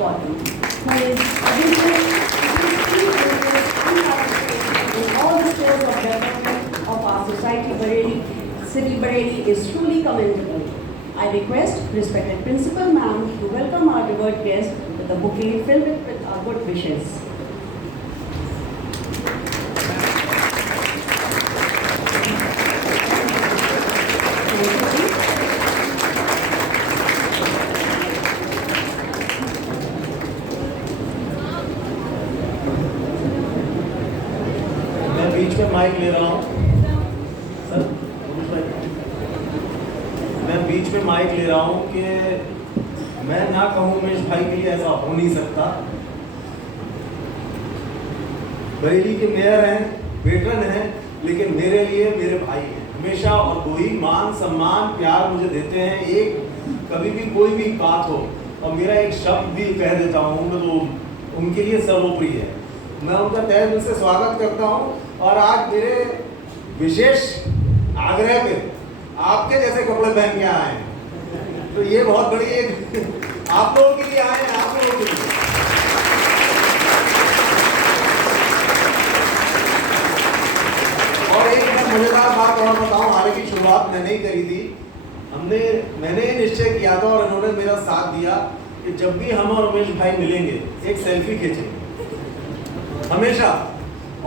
Gautam, who is a business in all the spheres of development of our society. City Bareilly is truly commendable. I request respected Principal Ma'am to welcome our revered guest with a bouquet filled with our good wishes. बीच में mic ले रहा हूँ sir, मैं बीच में mic ले रहा हूँ कि मैं ना कहूँ उमेश भाई के लिए ऐसा हो नहीं सकता। बरेली के मेयर हैं, वेटरन हैं, लेकिन मेरे लिए मेरे भाई हैं हमेशा, और वही मान सम्मान प्यार मुझे देते हैं। एक कभी भी कोई भी बात हो और मेरा एक शब्द भी कह देता हूँ मैं, तो उनके लिए सर्वोपरि है। मैं उनका तहे दिल से स्वागत करता हूँ। और आज मेरे विशेष आग्रह पे आपके जैसे कपड़े पहन के आए हैं, तो ये बहुत बड़ी एक आप लोगों के लिए आए हैं, आप लोगों के लिए। और एक मैं मजेदार बात और बताऊं, हालांकि शुरुआत मैंने ही करी थी। मैंने निश्चय किया था और इन्होंने मेरा साथ दिया कि जब भी हम और उमेश भाई मिलेंगे एक सेल्फी खींचेंगे हमेशा।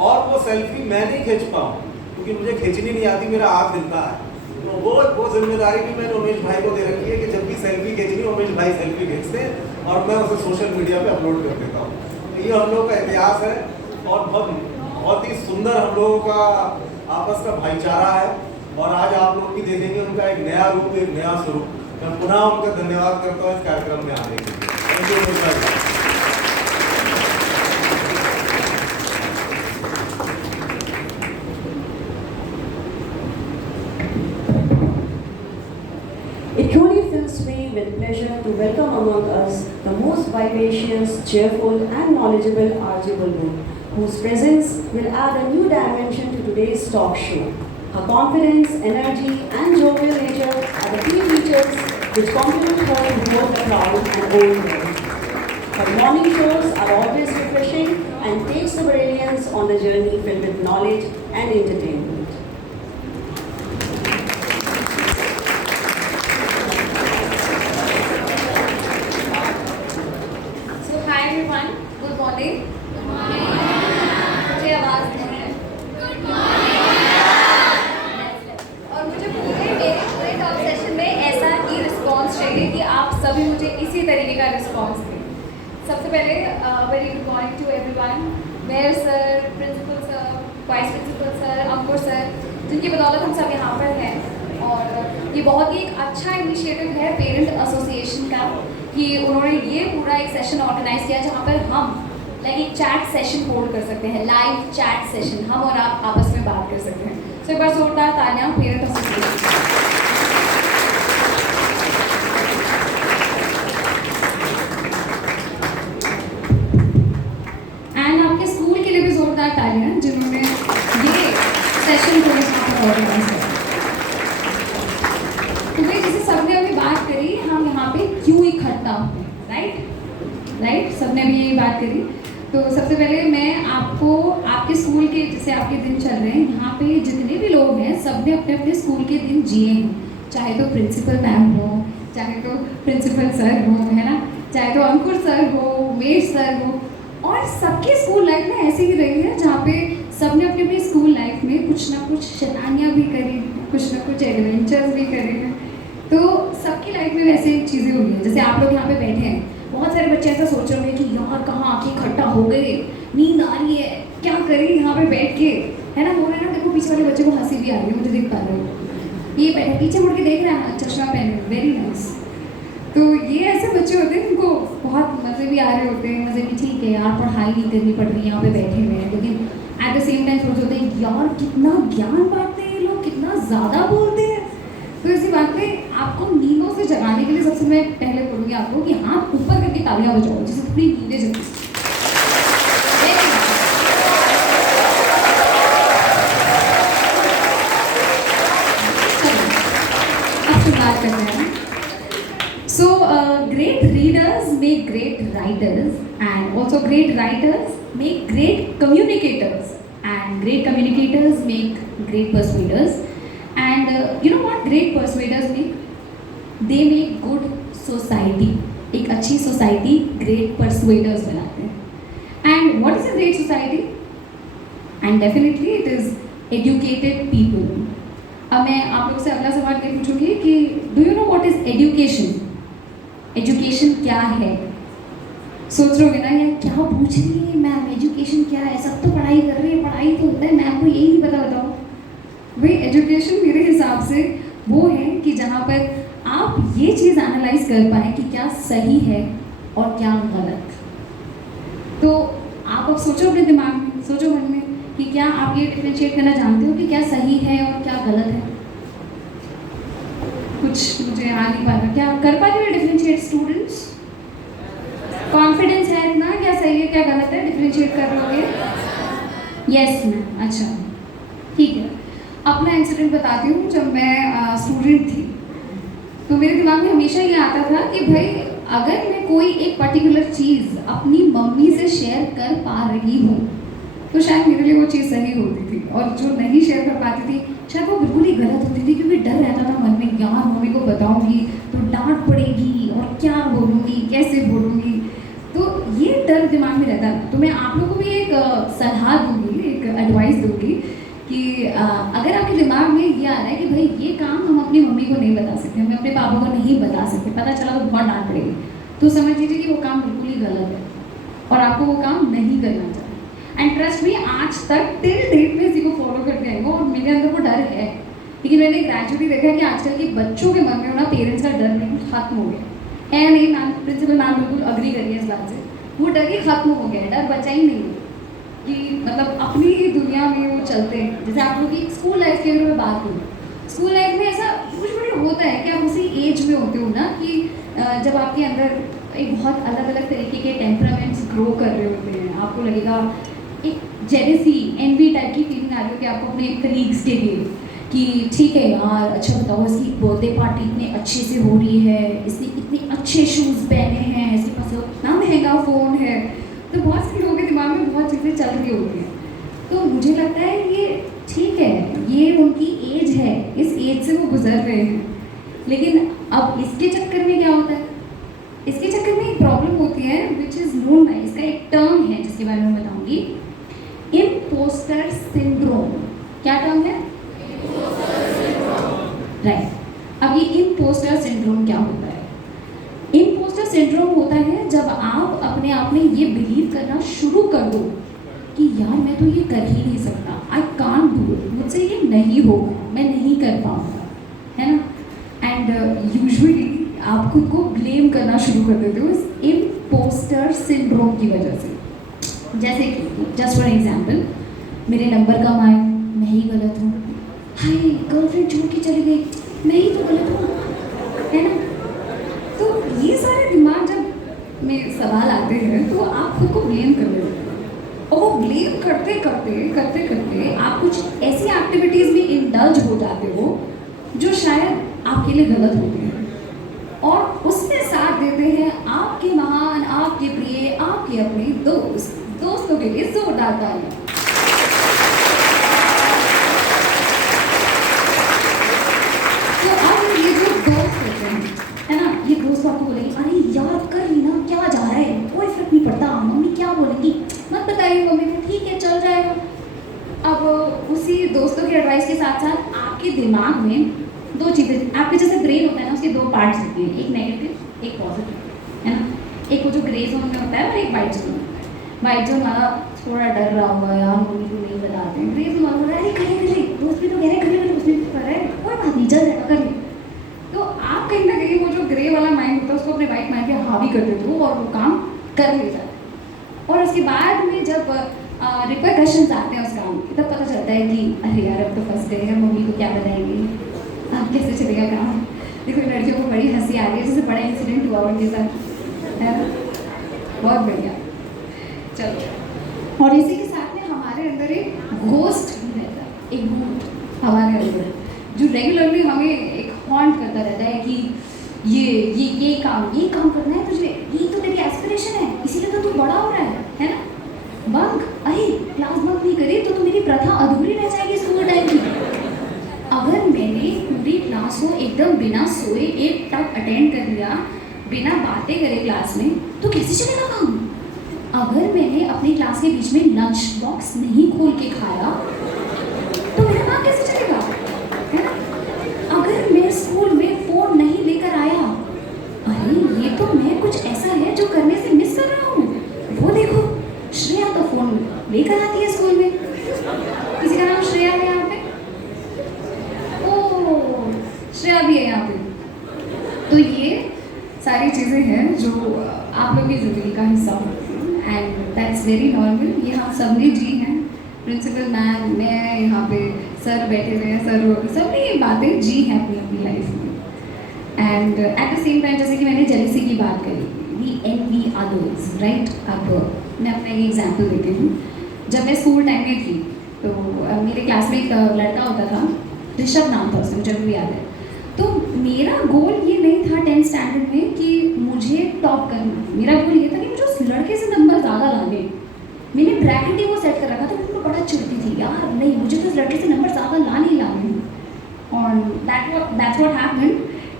और वो सेल्फी मैं नहीं खींच पाऊँ क्योंकि मुझे खींचनी नहीं आती, मेरा हाथ हिलता है। तो वो जिम्मेदारी भी मैंने उमेश भाई को दे रखी है कि जब भी सेल्फी खींचनी उमेश भाई सेल्फी खींचते हैं और मैं उसे सोशल मीडिया पे अपलोड कर देता हूँ। तो ये हम लोगों का इतिहास है और बहुत ही सुंदर हम लोगों का आपस का भाईचारा है। और आज आप लोग भी देखेंगे उनका एक नया रूप, एक नया स्वरूप। मैं पुनः उनका धन्यवाद करता हूँ इस कार्यक्रम में आने के लिए। थैंक यू उमेश भाई। It truly fills me with pleasure to welcome among us the most vivacious, cheerful and knowledgeable RJ Bulbul, whose presence will add a new dimension to today's talk show. Her confidence, energy and jovial nature are the key features which complement her in both the crowd and old world. Her morning shows are always refreshing and takes the Bareillians on the journey filled with knowledge and entertainment. Good morning. मुझे आवाज़ नहीं है। Good morning. और मुझे पूरे talk session में ऐसा ही response चाहिए कि आप सभी मुझे इसी तरीके का रिस्पॉन्स दें। सबसे पहले very good morning to everyone. Mayor sir, principal sir, vice principal sir, Ankur sir, जिनकी बदौलत हम सब यहाँ पर हैं। और ये बहुत ही एक अच्छा इनिशिएटिव है पेरेंट एसोसिएशन का कि उन्होंने ये पूरा एक सेशन ऑर्गेनाइज किया जहाँ पर हम एक चैट सेशन होल्ड कर सकते हैं, लाइव चैट सेशन, हम और आप आपस में बात कर सकते हैं। तो एक बार जोरदार तालियां पेरेंट एसोसिएशन। एंड आपके स्कूल के लिए भी जोरदार तालियां जिन्होंने ये सेशन को यहाँ पर ऑर्गेनाइज किया। तो भाई जैसे सबने अभी बात करी, हम यहाँ पे क्यों इकट्ठा हुए, राइट, सबने भी यही बात करी। तो सबसे पहले मैं आपको आपके स्कूल के, जैसे आपके दिन चल रहे हैं, यहाँ पे जितने भी लोग हैं सबने अपने अपने स्कूल के दिन जिए हैं। चाहे तो प्रिंसिपल मैम हो, चाहे तो प्रिंसिपल सर हो, है ना, चाहे तो अंकुर सर हो, उमेश सर हो, और सबकी स्कूल लाइफ में ऐसी ही रही है जहाँ पे सबने अपनी अपनी स्कूल लाइफ में कुछ ना कुछ शैतानियाँ भी करी, कुछ ना कुछ एडवेंचर्स भी करे हैं। तो सबकी लाइफ में वैसे चीज़ें हुई हैं। जैसे आप लोग यहाँ पे बैठे हैं, बहुत सारे बच्चे ऐसा सोच रहे होंगे कि यार कहाँ आके इकट्ठा हो गए, नींद आ रही है, क्या करें यहाँ पे बैठ के, है ना, हो रहा है ना। देखो पीछे वाले बच्चे को हंसी भी आ रही है, मुझे देख पा रहे हो, ये बैठे पीछे मुड़ के देख रहे हैं, चश्मा पहने, वेरी नाइस। तो ये ऐसे बच्चे होते हैं जिनको बहुत मज़े भी आ रहे होते हैं, मज़े भी, ठीक है यार पढ़ाई नहीं करनी पड़ रही, यहाँ पे बैठे हुए हैं, लेकिन एट द सेम टाइम सोच होते हैं यार कितना ज्ञान बांटते हैं ये लोग, कितना ज़्यादा बोलते हैं। तो इसी बात पे आपको नींदों से जगाने के लिए सबसे मैं पहले बोलूँगी आपको कि हाथ ऊपर करके तालियां बजाओ, जिससे थोड़ी नींदें जगें। अब शुरुआत करते हैं। So great readers make great writers. writers, and also great writers make great communicators, and great communicators make great persuaders. And you know what great persuaders make? They make good society. एक अच्छी society great persuaders बनाते हैं. And what is a great society? And definitely it is educated people. अब मैं आप लोग से अगला सवाल ये पूछूंगी कि do you know what is education? Education क्या है? सोच रहे होगे ना यार क्या पूछ रही है मैम, एजुकेशन क्या है, सब तो पढ़ाई कर रही है, पढ़ाई तो होता है, मैम को यही नहीं पता, बताओ भाई। एजुकेशन मेरे हिसाब से वो है कि जहाँ पर आप ये चीज़ एनालाइज कर पाए कि क्या सही है और क्या गलत। तो आप अब सोचो अपने दिमाग में, सोचो मन में कि क्या आप ये डिफरेंशिएट करना जानते हो कि क्या सही है और क्या गलत है? कुछ मुझे आ नहीं पा रहा, क्या कर पा रहे हो डिफरेंशिएट स्टूडेंट्स? कॉन्फिडेंस है इतना, क्या सही है क्या गलत है, डिफरेंशिएट कर लोगे? यस मैम, अच्छा ठीक है। अपना इंसिडेंट बताती हूँ। जब मैं स्टूडेंट थी तो मेरे दिमाग में हमेशा ये आता था कि भाई अगर मैं कोई एक पर्टिकुलर चीज़ अपनी मम्मी से शेयर कर पा रही हूँ तो शायद मेरे लिए वो चीज़ सही होती थी, और जो नहीं शेयर कर पाती थी शायद वो बिल्कुल ही गलत होती थी, क्योंकि डर रहता था मन में यार मम्मी को बताऊँगी तो डांट पड़ेगी और क्या बोलूँगी, कैसे बोलूँगी। तो ये डर दिमाग में रहता था। तो मैं आप लोगों को भी एक सलाह दूँगी, एक एडवाइस दूँगी कि अगर आपके दिमाग में ये आ रहा है कि भाई ये काम हम अपनी मम्मी को नहीं बता सकते, हम अपने पापा को नहीं बता सकते, पता चला तो बहुत डांट पड़ेगी, तो समझ लीजिए कि वो काम बिल्कुल ही गलत है और आपको वो काम नहीं करना चाहिए। एंड ट्रस्ट मी, आज तक टिल डेट में इसी को फॉलो करते आएंगे और मेरे अंदर वो डर है। लेकिन मैंने ग्रेजुअली देखा कि आजकल के बच्चों के मन में ना पेरेंट्स का डर बिल्कुल खत्म हो गया है। नहीं मैम, प्रिंसिपल मैम बिल्कुल अग्री करिए इस बात से, वो डर ही खत्म हो गया है, डर बचा ही नहीं है कि मतलब अपनी ही दुनिया में वो चलते हैं। जैसे आप लोग की स्कूल लाइफ के अंदर मैं बात करूँ, स्कूल लाइफ में ऐसा कुछ बड़ा होता है कि आप उसी एज में होते हो ना कि जब आपके अंदर एक बहुत अलग अलग तरीके के टेम्परामेंट्स ग्रो कर रहे होते हैं। आपको लगेगा एक जेलसी, एनवी टाइप की फीलिंग आ रही होगी आपको अपने कलीग्स के लिए कि ठीक है यार, अच्छा बताओ इसकी बर्थडे पार्टी इतने अच्छे से हो रही है, इसने इतने अच्छे शूज़ पहने हैं, इसके पास इतना महंगा फ़ोन है। तो बहुत से लोगों के दिमाग में बहुत चीज़ें चल रही होती हैं। तो मुझे लगता है ये ठीक है, ये उनकी एज है, इस एज से वो गुजर रहे हैं। लेकिन अब इसके चक्कर में क्या होता है, इसके चक्कर में एक प्रॉब्लम होती है विच इज़ नोन बाय, इसका एक टर्म है जिसके बारे में बताऊंगी, इम्पोस्टर सिंड्रोम। क्या टर्म है? राइट। अब ये इम्पोस्टर सिंड्रोम क्या होता है? इम्पोस्टर सिंड्रोम होता है जब आप अपने आप में ये बिलीव करना शुरू कर दो कि यार मैं तो ये कर ही नहीं सकता, आई कांट डू इट, मुझसे ये नहीं होगा, मैं नहीं कर पाऊँगा, है ना। एंड यूजुअली आप खुद को ब्लेम करना शुरू कर देते हो इस इम्पोस्टर सिंड्रोम की वजह से। जैसे कि जस्ट फॉर एग्जाम्पल, मेरे नंबर कम आए, मैं ही गलत हूँ, हाय गर्लफ्रेंड छोड़ के चली गई, मैं ही तो गलत हूँ, है ना। तो ये सारे दिमाग जब में सवाल आते हैं तो आप खुद को ब्लेम कर देते हैं, और वो ब्लेम करते करते आप कुछ ऐसी एक्टिविटीज़ में इंडल्ज हो जाते हो जो शायद आपके लिए गलत होती हैं, और उसमें साथ देते हैं आपके महान, आपके प्रिय, आपके अपने दोस्तों के लिए जोरदार तालियां। तो अब ये जो दोस्त होते हैं, है ना, ये दोस्त आपको बोलेंगे अरे यार कर ली ना, क्या जा रहा है, कोई फर्क नहीं पड़ता, मम्मी क्या बोलेंगी, मत बताइए मम्मी को, ठीक है चल जाएगा। अब उसी दोस्तों की एडवाइस के साथ साथ आपके दिमाग में दो चीज़ें, आपके जैसे ब्रेन होता है ना, उसके दो पार्ट्स होते हैं, एक नेगेटिव एक पॉजिटिव, है ना। एक वो जो ग्रे जोन में होता है और एक वाइट जोन में होता है। वाइट जोन वाला थोड़ा डर रहा हुआ है, यार मम्मी को नहीं बताते हैं। ग्रे जोन वाला बोल रहा है अरे कर ले, दोस्त भी तो कह रहे कर ले, दोस्त भी तो कर रहे हैं, कोई बात नहीं चल जाएगा, कर ले। तो आप कहीं ना कहीं वो जो ग्रे वाला माइंड होता है उसको अपने वाइट माइंड पे हावी कर देते हो और वो काम कर ले जाते हैं। और उसके बाद में जब रिपरकशंस आते हैं उस काम के, तब पता चलता है कि अरे यार अब तो फंस गए हैं, मम्मी को क्या बताएंगे, अब कैसे चलेगा काम। देखो लड़कियों को बड़ी हंसी आ रही है, जैसे बड़ा इंसिडेंट हुआ उनके साथ, है ना, बहुत बढ़िया। चलो, और इसी के साथ में हमारे अंदर एक घोस्ट भी रहता है, एक भूत हमारे अंदर जो रेगुलरली हमें एक हॉन्ट करता रहता है कि ये काम करना है तुझे, ये तो तेरी एस्पिरेशन है, एकदम बिना सोए एक टक अटेंड कर लिया, बिना बातें करे क्लास में, तो कैसे चलेगा काम? अगर मैंने अपनी क्लास के बीच में लंच बॉक्स नहीं खोल के खाया तो मेरा काम कैसे चलेगा, है ना? अगर मैं स्कूल में फ़ोन नहीं लेकर आया, अरे ये तो मैं कुछ ऐसा है जो करने से मिस कर रहा हूँ। वो देखो, श्रेया तो फ़ोन लेकर आती है स्कूल में। किसी का नाम श्रेया है यहाँ पे? ओह, श्रेया भी है यहाँ पे। तो ये सारी चीज़ें हैं जो आप लोग की ज़िंदगी का हिस्सा होती हैं, एंड दैट्स वेरी नॉर्मल। ये हम सब ने जी हैं। प्रिंसिपल मैम, मैं यहाँ पे, सर बैठे हुए हैं, सर सबने ये बातें जी हैं अपनी अपनी लाइफ में। And at the same time, जैसे कि मैंने जेलसी की बात करी, वी एनवी अदर्स, राइट? अब मैं अपना एक एग्जाम्पल देती हूँ। जब मैं स्कूल टाइम में थी तो मेरे क्लास में एक लड़का होता था, ऋषभ नाम था उसका, मुझे भी याद है। तो मेरा गोल ये नहीं था 10th स्टैंडर्ड में कि मुझे टॉप करना। मेरा गोल ये था कि मुझे उस लड़के से नंबर ज़्यादा लाने। मैंने ब्रैकेट ही वो सेट कर रखा था, मैं उनको बड़ा चिढ़ती थी, यार नहीं, मुझे तो उस लड़के से नंबर ज़्यादा लाने ही लाने। और दैट्स व्हाट हैपेंड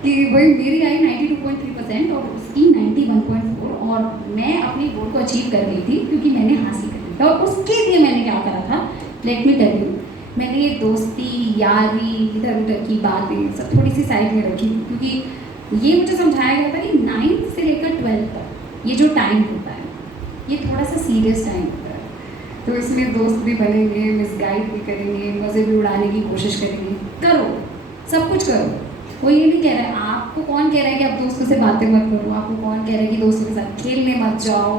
कि वही मेरी आई 92.3% और उसकी 91.4, और मैं अपनी गोल को अचीव कर गई थी क्योंकि मैंने हासिल कर लिया था। और उसके लिए मैंने क्या करा था, लेट मी टेल यू। मैंने ये दोस्ती, यारी, इधर उधर की बातें सब थोड़ी सी साइड में रखी, क्योंकि ये मुझे समझाया गया था कि 9th से लेकर 12th तक ये जो टाइम होता है, ये थोड़ा सा सीरियस टाइम होता है। तो इसमें दोस्त भी बनेंगे, मिसगाइड भी करेंगे, मज़े भी उड़ाने की कोशिश करेंगे। करो, सब कुछ करो। वो ये नहीं कह रहा है, आपको कौन कह रहा है कि आप दोस्तों से बातें मत करो, आपको कौन कह रहा है कि दोस्तों के साथ खेलने मत जाओ,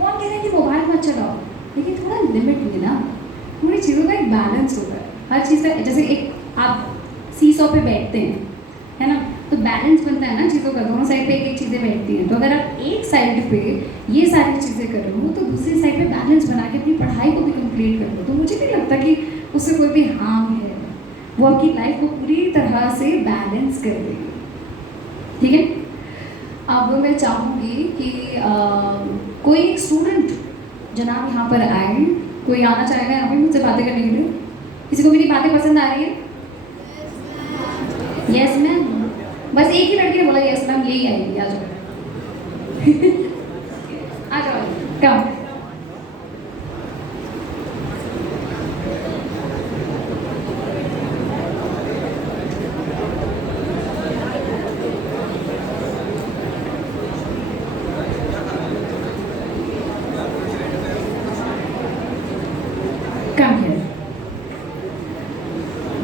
कौन कह रहा है कि मोबाइल मत चलाओ, लेकिन थोड़ा लिमिट में ना, थोड़ी चीज़ों का एक बैलेंस होता है हर चीज़ का। जैसे एक आप सीसॉ पे बैठते हैं, है ना, तो बैलेंस बनता है ना चीज़ों का, दोनों साइड पे एक एक चीज़ें बैठती हैं। तो अगर आप एक साइड पे ये सारी चीज़ें कर रहे हो तो दूसरी साइड पे बैलेंस बना के अपनी पढ़ाई को भी कंप्लीट कर लो। तो मुझे नहीं लगता कि उससे कोई भी हार्म है, वो आपकी लाइफ को पूरी तरह से बैलेंस कर देगी। ठीक है, अब मैं चाहूँगी कि कोई एक स्टूडेंट जनाब यहाँ पर आए, कोई आना चाहेगा यहाँ पे मुझसे बातें करने के लिए? किसी को मेरी बातें पसंद आ रही है? Yes ma'am. बस एक ही लड़की ने बोला यस मैम, यही आएगी, आ जाओ आ जाओ, come. Come here.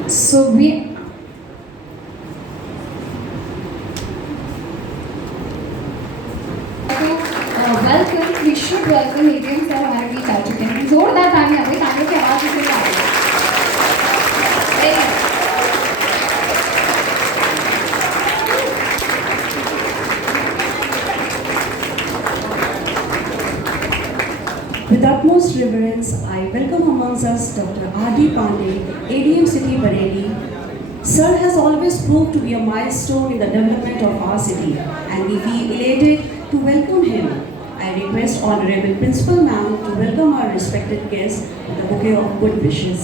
So welcome, we should welcome ADM sir हमारे बीच आ चुके हैं। जोरदार तालियां, भाई तालियों की आवाज़ से आ रही है। With utmost reverence, I welcome amongst us Dr. R.D. Pandey, ADM City Bareilly. Sir has always proved to be a milestone in the development of our city, and we feel elated to welcome him. I request Honorable Principal Ma'am to welcome our respected guest with a bouquet of good wishes.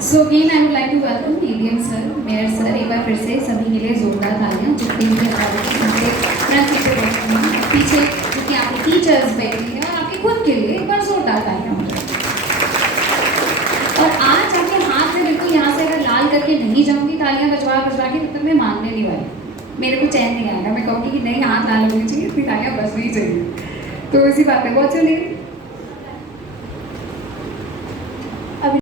So again, I would like to welcome ADM sir, mayor sir. एक बार फिर से सभी के लिए जोरदार तालियां, जितने भी पीछे क्योंकि आपके टीचर्स बैठे हैं, और आपके खुद के लिए एक बार जोरदार तालियां हो जाए। और आज आपके हाथ में बिल्कुल यहाँ से अगर लाल करके नहीं जाऊँगी तालियां बजवा के, तब तक मैं मानने नहीं वाली, मेरे को चैन नहीं आएगा। मैं कहूँगी कि नहीं, हाथ लाल होनी चाहिए, इतनी तालियां बजनी चाहिए। तो इसी बात पे बहुत चलिए